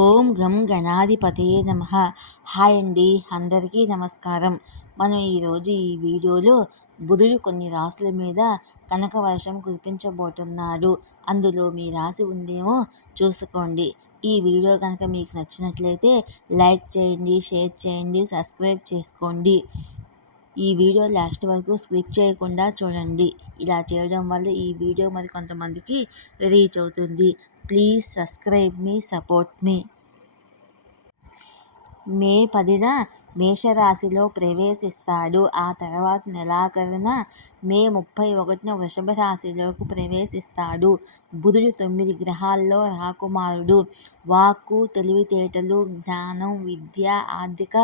ఓం గం గణాధిపతయే నమః. హాయ్ అండి, అందరికీ నమస్కారం. మనం ఈరోజు ఈ వీడియోలో బుధుడు కొన్ని రాశుల మీద కనక వర్షం కురిపించబోతున్నాడు. అందులో మీ రాశి ఉందేమో చూసుకోండి. ఈ వీడియో కనుక మీకు నచ్చినట్లయితే లైక్ చేయండి, షేర్ చేయండి, సబ్స్క్రైబ్ చేసుకోండి. ఈ వీడియో లాస్ట్ వరకు స్కిప్ చేయకుండా చూడండి. ఇలా చేయడం వల్ల ఈ వీడియో మరి కొంతమందికి రీచ్ అవుతుంది. ప్లీజ్ సబ్స్క్రైబ్ మీ, సపోర్ట్ మీ. మే 10న మేషరాశిలో ప్రవేశిస్తాడు. ఆ తర్వాత నెలాఖరున మే 31న వృషభ రాశిలోకి ప్రవేశిస్తాడు. బుధుడు 9 గ్రహాల్లో రాకుమారుడు. వాక్కు, తెలివితేటలు, జ్ఞానం, విద్య, ఆర్థిక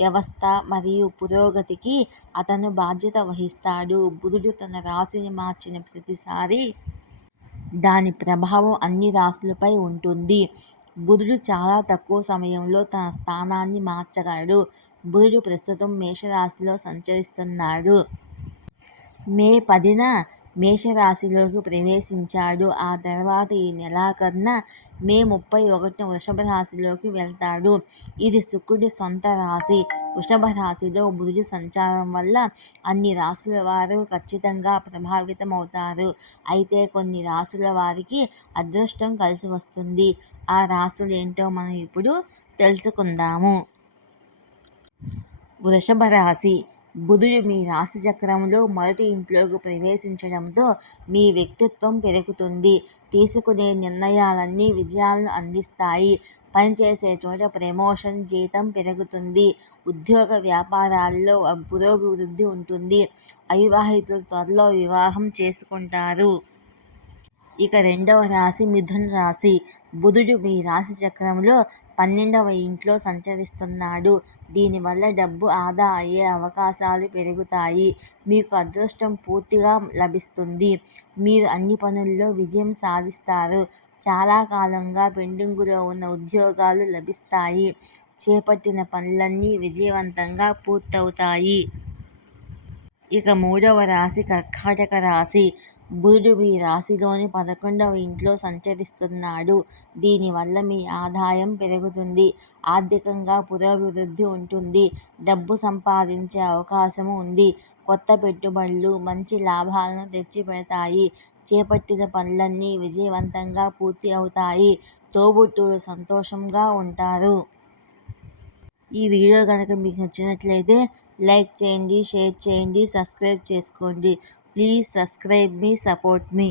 వ్యవస్థ మరియు పురోగతికి అతను బాధ్యత వహిస్తాడు. బుధుడు తన రాశిని మార్చిన ప్రతిసారి దాని ప్రభావం అన్ని రాశులపై ఉంటుంది. బుధుడు చాలా తక్కువ సమయంలో తన స్థానాన్ని మార్చగలడు. బుధుడు ప్రస్తుతం మేషరాశిలో సంచరిస్తున్నాడు. మే 10న మేషరాశిలోకి ప్రవేశించాడు. ఆ తర్వాత ఈ నెలాఖరున మే 31న వృషభ రాశిలోకి వెళ్తాడు. ఇది శుక్రుడి సొంత రాశి. వృషభ రాశిలో బుధుడి సంచారం వల్ల అన్ని రాశుల వారు ఖచ్చితంగా ప్రభావితమవుతారు. అయితే కొన్ని రాశుల వారికి అదృష్టం కలిసి వస్తుంది. ఆ రాశులు ఏంటో మనం ఇప్పుడు తెలుసుకుందాము. వృషభ రాశి. బుధుడు మీ రాశి చక్రంలో మొదటి ఇంట్లోకి ప్రవేశించడంతో మీ వ్యక్తిత్వం పెరుగుతుంది. తీసుకునే నిర్ణయాలన్నీ విజయాలను అందిస్తాయి. పనిచేసే చోట ప్రమోషన్, జీతం పెరుగుతుంది. ఉద్యోగ వ్యాపారాల్లో పురోభివృద్ధి ఉంటుంది. అవివాహితులు త్వరలో వివాహం చేసుకుంటారు. ఇక రెండవ రాశి మిథున రాశి. బుధుడు మీ రాశి చక్రంలో 12వ ఇంట్లో సంచరిస్తున్నాడు. దీనివల్ల డబ్బు ఆదా అయ్యే అవకాశాలు పెరుగుతాయి. మీకు అదృష్టం పూర్తిగా లభిస్తుంది. మీరు అన్ని పనుల్లో విజయం సాధిస్తారు. చాలా కాలంగా పెండింగులో ఉన్న ఉద్యోగాలు లభిస్తాయి. చేపట్టిన పనులన్నీ విజయవంతంగా పూర్తవుతాయి. ఇక మూడవ రాశి కర్కాటక రాశి. బుధుడు మీ రాశిలోని 11వ ఇంట్లో సంచరిస్తున్నాడు. దీనివల్ల మీ ఆదాయం పెరుగుతుంది. ఆర్థికంగా పురోభివృద్ధి ఉంటుంది. డబ్బు సంపాదించే అవకాశము ఉంది. కొత్త పెట్టుబడులు మంచి లాభాలను తెచ్చిపెడతాయి. చేపట్టిన పనులన్నీ విజయవంతంగా పూర్తి అవుతాయి. తోబుట్టువులు సంతోషంగా ఉంటారు. ఈ వీడియో కనుక మీకు నచ్చినట్లయితే లైక్ చేయండి, షేర్ చేయండి, సబ్స్క్రైబ్ చేసుకోండి. Please subscribe me, support me.